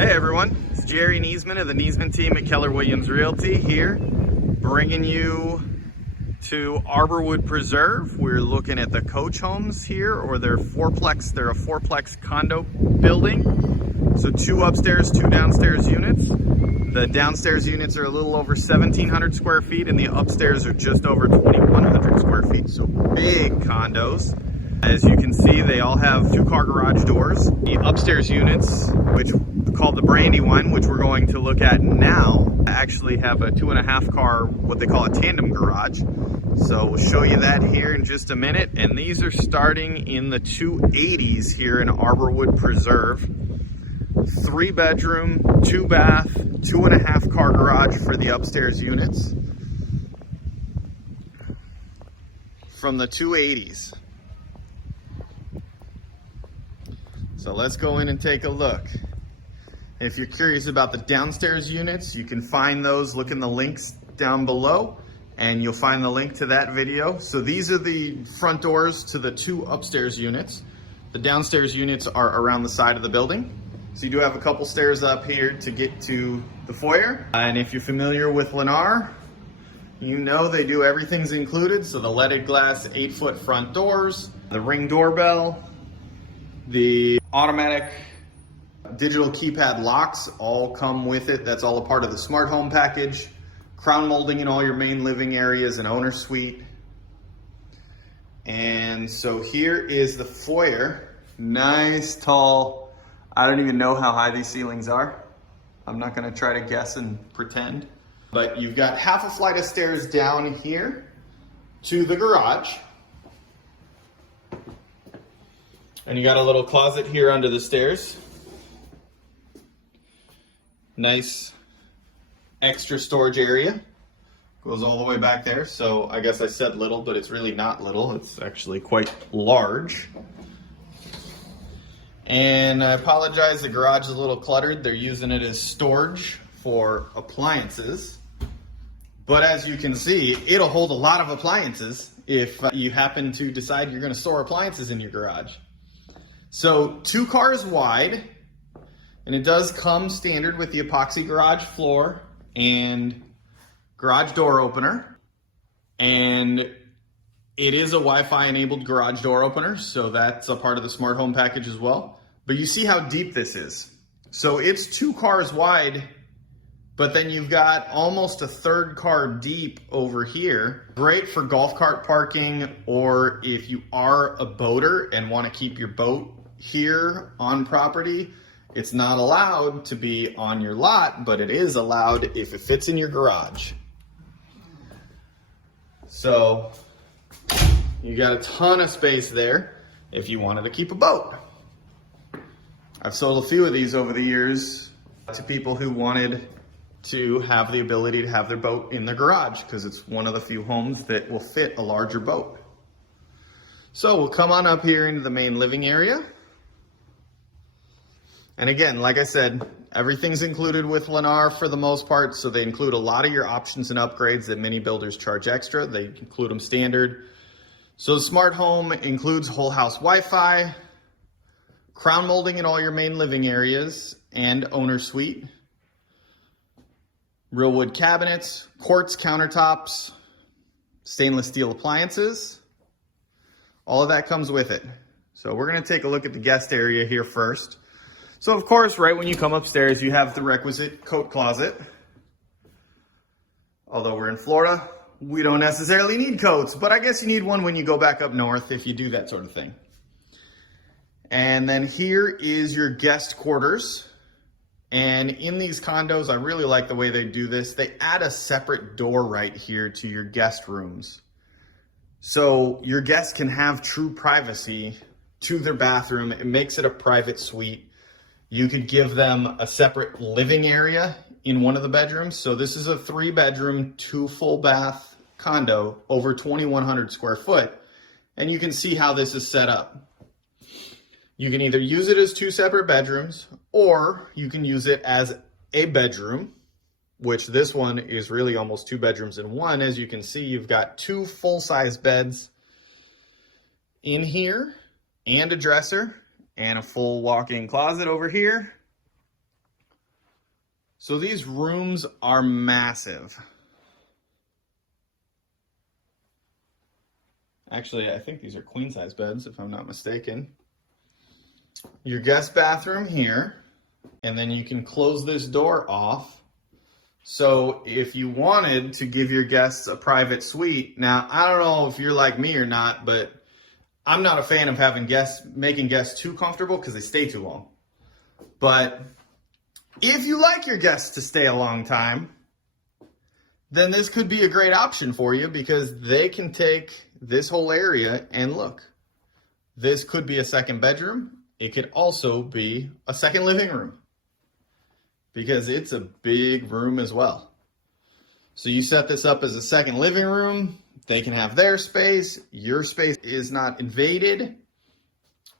Hey everyone, it's Jerry Niesman of the Niesman Team at Keller Williams Realty here, bringing you to Arborwood Preserve. We're looking at the coach homes here, or they're a fourplex condo building. So 2 upstairs, 2 downstairs units. The downstairs units are a little over 1,700 square feet and the upstairs are just over 2,100 square feet. So big condos. As you can see, they all have 2-car garage doors. The upstairs units, which called the Brandywine, which we're going to look at now, actually have a 2.5-car, what they call a tandem garage. So we'll show you that here in just a minute. And these are starting in the 280s here in Arborwood Preserve. 3-bedroom, 2-bath, 2.5-car garage for the upstairs units from the 280s. So let's go in and take a look. If you're curious about the downstairs units, you can find those, look in the links down below, and you'll find the link to that video. So these are the front doors to the 2 upstairs units. The downstairs units are around the side of the building. So you do have a couple stairs up here to get to the foyer. And if you're familiar with Lanai, you know they do everything's included. So the leaded glass 8-foot front doors, the Ring doorbell, the automatic digital keypad locks all come with it. That's all a part of the smart home package. Crown molding in all your main living areas and owner suite. And so here is the foyer. Nice, tall. I don't even know how high these ceilings are. I'm not gonna try to guess and pretend. But you've got half a flight of stairs down here to the garage. And you got a little closet here under the stairs. Nice extra storage area. Goes all the way back there. So I guess I said little, but it's really not little. It's actually quite large. And I apologize, the garage is a little cluttered. They're using it as storage for appliances. But as you can see, it'll hold a lot of appliances if you happen to decide you're gonna store appliances in your garage. So 2 cars wide, and it does come standard with the epoxy garage floor and garage door opener. And it is a Wi-Fi enabled garage door opener, so that's a part of the smart home package as well. But you see how deep this is. So it's 2 cars wide, but then you've got almost a 3rd car deep over here. Great for golf cart parking, or if you are a boater and want to keep your boat here on property. It's not allowed to be on your lot, but it is allowed if it fits in your garage. So you got a ton of space there if you wanted to keep a boat. I've sold a few of these over the years to people who wanted to have the ability to have their boat in their garage because it's one of the few homes that will fit a larger boat. So we'll come on up here into the main living area. And again, like I said, everything's included with Lanai for the most part, so they include a lot of your options and upgrades that many builders charge extra. They include them standard. So the smart home includes whole house Wi-Fi, crown molding in all your main living areas and owner suite, real wood cabinets, quartz countertops, stainless steel appliances. All of that comes with it. So we're gonna take a look at the guest area here first. So of course, right when you come upstairs, you have the requisite coat closet. Although we're in Florida, we don't necessarily need coats, but I guess you need one when you go back up north if you do that sort of thing. And then here is your guest quarters. And in these condos, I really like the way they do this. They add a separate door right here to your guest rooms. So your guests can have true privacy to their bathroom. It makes it a private suite. You could give them a separate living area in one of the bedrooms. So this is a 3-bedroom, 2 full bath condo over 2,100 square foot. And you can see how this is set up. You can either use it as 2 separate bedrooms, or you can use it as a bedroom, which this one is really almost 2 bedrooms in one. As you can see, you've got 2 full-size beds in here and a dresser and a full walk-in closet over here. So these rooms are massive. Actually, I think these are queen-size beds, if I'm not mistaken. Your guest bathroom here, and then you can close this door off. So if you wanted to give your guests a private suite, now I don't know if you're like me or not, but I'm not a fan of making guests too comfortable because they stay too long. But if you like your guests to stay a long time, then this could be a great option for you, because they can take this whole area and look. This could be a second bedroom. It could also be a second living room, because it's a big room as well. So you set this up as a second living room. They can have their space. Your space is not invaded.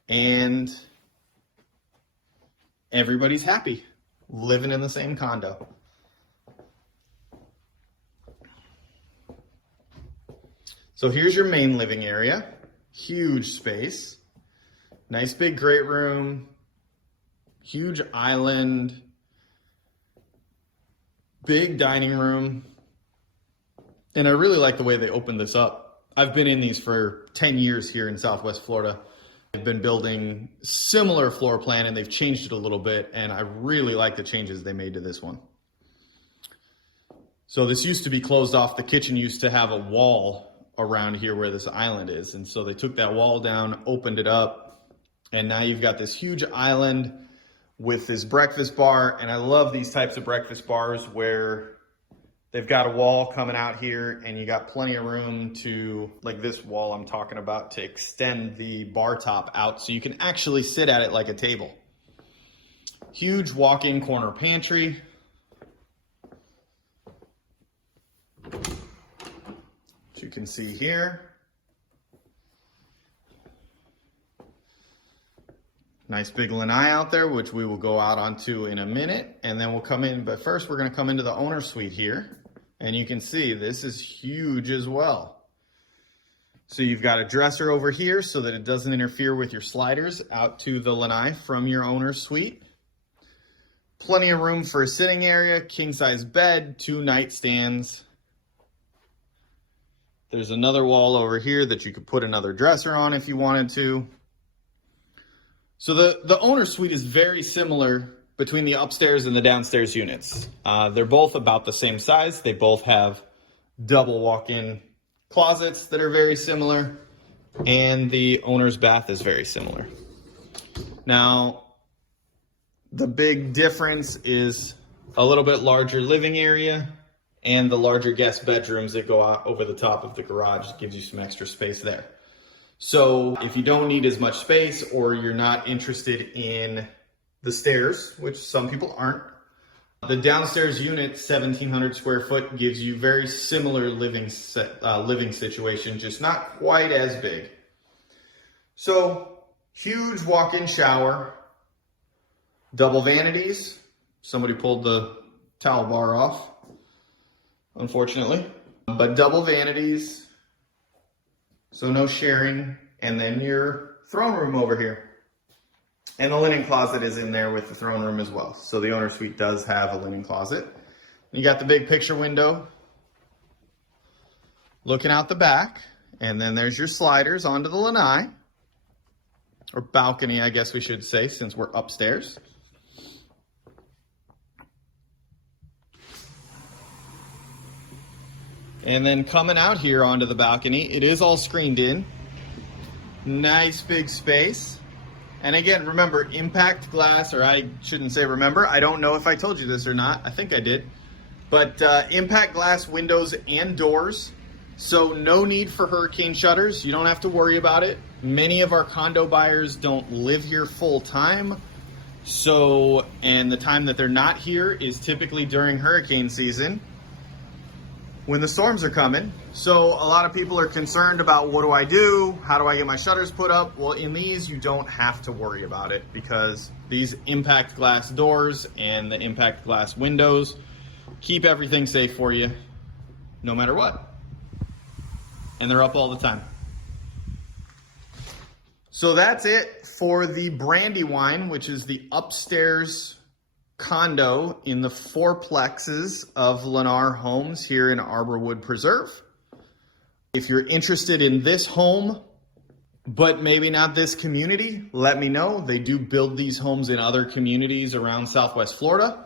And everybody's happy living in the same condo. So here's your main living area. Huge space. Nice big great room. Huge island. Big dining room. And I really like the way they opened this up. I've been in these for 10 years here in Southwest Florida. They've been building similar floor plan, and they've changed it a little bit, and I really like the changes they made to this one. So this used to be closed off. The kitchen used to have a wall around here where this island is, and so they took that wall down, opened it up, and now you've got this huge island with this breakfast bar. And I love these types of breakfast bars where they've got a wall coming out here, and you got plenty of room to, like this wall I'm talking about, to extend the bar top out so you can actually sit at it like a table. Huge walk-in corner pantry. Which you can see here. Nice big lanai out there, which we will go out onto in a minute, and then we'll come in. But first, we're going to come into the owner suite here, and you can see this is huge as well. So you've got a dresser over here so that it doesn't interfere with your sliders out to the lanai from your owner's suite. Plenty of room for a sitting area, king-size bed, 2 nightstands. There's another wall over here that you could put another dresser on if you wanted to. So the owner suite is very similar between the upstairs and the downstairs units. They're both about the same size. They both have double walk-in closets that are very similar, and the owner's bath is very similar. Now, the big difference is a little bit larger living area and the larger guest bedrooms that go out over the top of the garage. Gives you some extra space there. So if you don't need as much space, or you're not interested in the stairs, which some people aren't, the downstairs unit, 1,700 square foot, gives you very similar living situation, just not quite as big. So huge walk-in shower, double vanities. Somebody pulled the towel bar off, unfortunately, but double vanities. So no sharing. And then your throne room over here. And the linen closet is in there with the throne room as well. So the owner suite does have a linen closet. You got the big picture window looking out the back. And then there's your sliders onto the lanai. Or balcony, I guess we should say, since we're upstairs. And then coming out here onto the balcony, it is all screened in. Nice big space. And again, remember, impact glass, or I shouldn't say remember, I don't know if I told you this or not. I think I did. But impact glass windows and doors. So no need for hurricane shutters. You don't have to worry about it. Many of our condo buyers don't live here full time. So, and the time that they're not here is typically during hurricane season when the storms are coming. So a lot of people are concerned about, what do I do? How do I get my shutters put up? Well, in these, you don't have to worry about it because these impact glass doors and the impact glass windows keep everything safe for you no matter what. And they're up all the time. So that's it for the Brandywine, which is the upstairs condo in the fourplexes of Lanai homes here in Arborwood Preserve. If you're interested in this home, but maybe not this community, let me know. They do build these homes in other communities around Southwest Florida.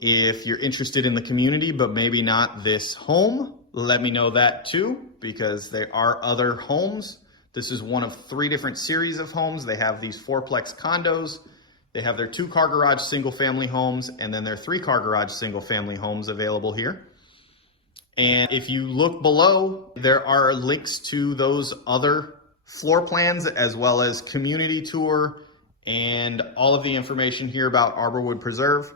If you're interested in the community, but maybe not this home, let me know that too, because there are other homes. This is one of 3 different series of homes. They have these fourplex condos. They have their 2-car garage single family homes, and then their 3-car garage single family homes available here. And if you look below, there are links to those other floor plans as well as community tour and all of the information here about Arborwood Preserve.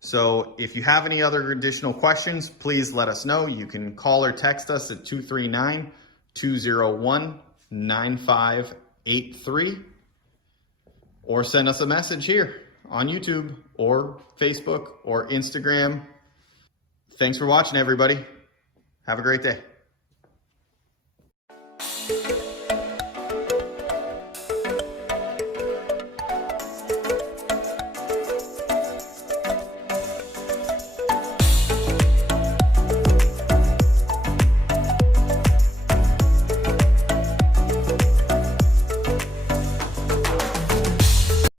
So if you have any other additional questions, please let us know. You can call or text us at 239-201-9583 or send us a message here on YouTube or Facebook or Instagram. Thanks for watching, everybody. Have a great day.